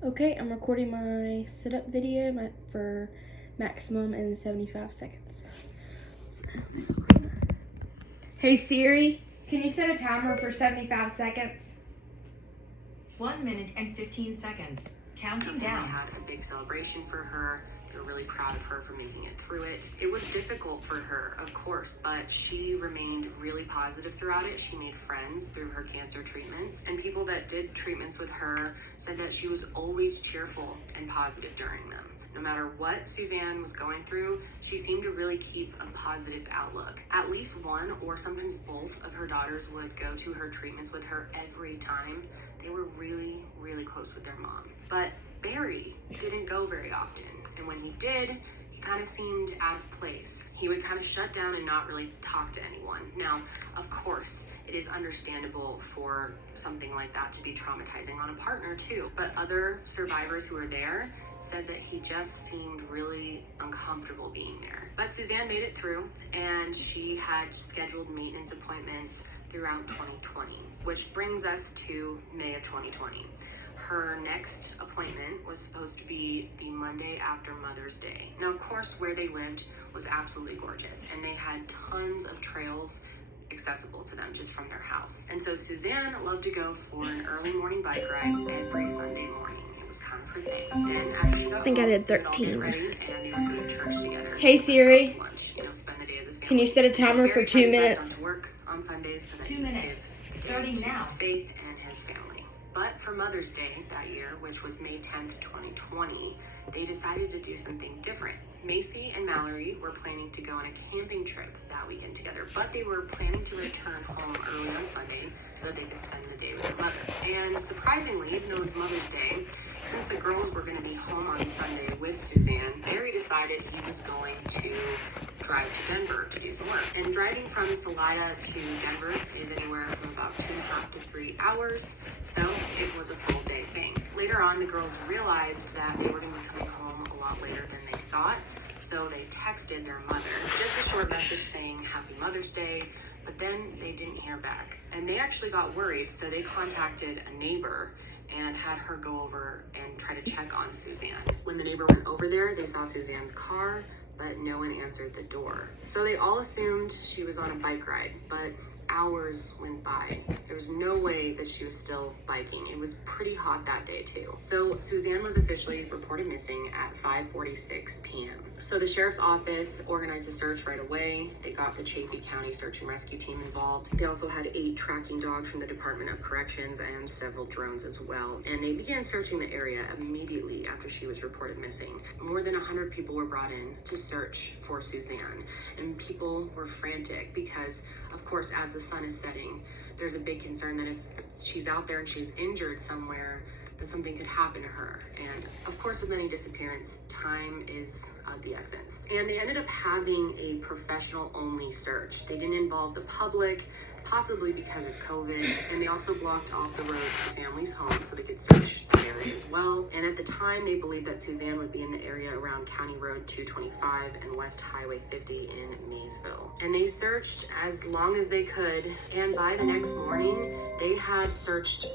Okay, I'm recording my sit-up video for maximum in 75 seconds. So, hey Siri, can you set a timer for 75 seconds? 1 minute and 15 seconds. Counting down. We had a big celebration for her. They were really proud of her for making it through it. It was difficult for her, of course, but she remained really positive throughout it. She made friends through her cancer treatments, and people that did treatments with her said that she was always cheerful and positive during them. No matter what Suzanne was going through, she seemed to really keep a positive outlook. At least one or sometimes both of her daughters would go to her treatments with her every time. They were really, really close with their mom. But Barry didn't go very often. And when he did, he kind of seemed out of place. He would kind of shut down and not really talk to anyone. Now, of course, it is understandable for something like that to be traumatizing on a partner too. But other survivors who were there said that he just seemed really uncomfortable being there. But Suzanne made it through, and she had scheduled maintenance appointments throughout 2020, which brings us to May of 2020. Her next appointment was supposed to be the Monday after Mother's Day. Now, of course, where they lived was absolutely gorgeous, and they had tons of trails accessible to them just from their house. And so Suzanne loved to go for an early morning bike ride every Sunday morning. It was kind of her thing. Then after she got I home, did they would all 13. get ready and they would go to church together. Hey Siri, Lunch, spend the day as a family. can you set a timer So for Barry 2 tries his best minutes? not to work on Sundays so that 2 he can minutes. give Starting to now. his faith and his family. But for Mother's Day that year, which was May 10th, 2020, they decided to do something different. Macy and Mallory were planning to go on a camping trip that weekend together, but they were planning to return home early on Sunday so that they could spend the day with their mother. And surprisingly, even though it was Mother's Day, since the girls were going to be home on Sunday with Suzanne, Barry decided he was going to drive to Denver to do some work. And driving from Salida to Denver is anywhere from about 2.5 to 3 hours, so it was a full day thing. Later on, the girls realized that they were going to be coming home a lot later than they thought, so they texted their mother just a short message saying Happy Mother's Day, but then they didn't hear back. And they actually got worried, so they contacted a neighbor and had her go over and try to check on Suzanne. When the neighbor went over there, they saw Suzanne's car, but no one answered the door. So they all assumed she was on a bike ride, but hours went by. There was no way that she was still biking. It was pretty hot that day too. So Suzanne was officially reported missing at 5:46 p.m. So the sheriff's office organized a search right away. They got the Chaffee County Search and Rescue Team involved. They also had 8 tracking dogs from the Department of Corrections and several drones as well. And they began searching the area immediately after she was reported missing. More than 100 people were brought in to search for Suzanne, and people were frantic because, of course, as the sun is setting, there's a big concern that if she's out there and she's injured somewhere, that something could happen to her. And of course, with any disappearance, time is of the essence. And they ended up having a professional only search. They didn't involve the public, possibly because of COVID, and they also blocked off the road to the family's home so they could search the area as well. And at the time, they believed that Suzanne would be in the area around County Road 225 and West Highway 50 in Maysville. And they searched as long as they could, and by the next morning, they had searched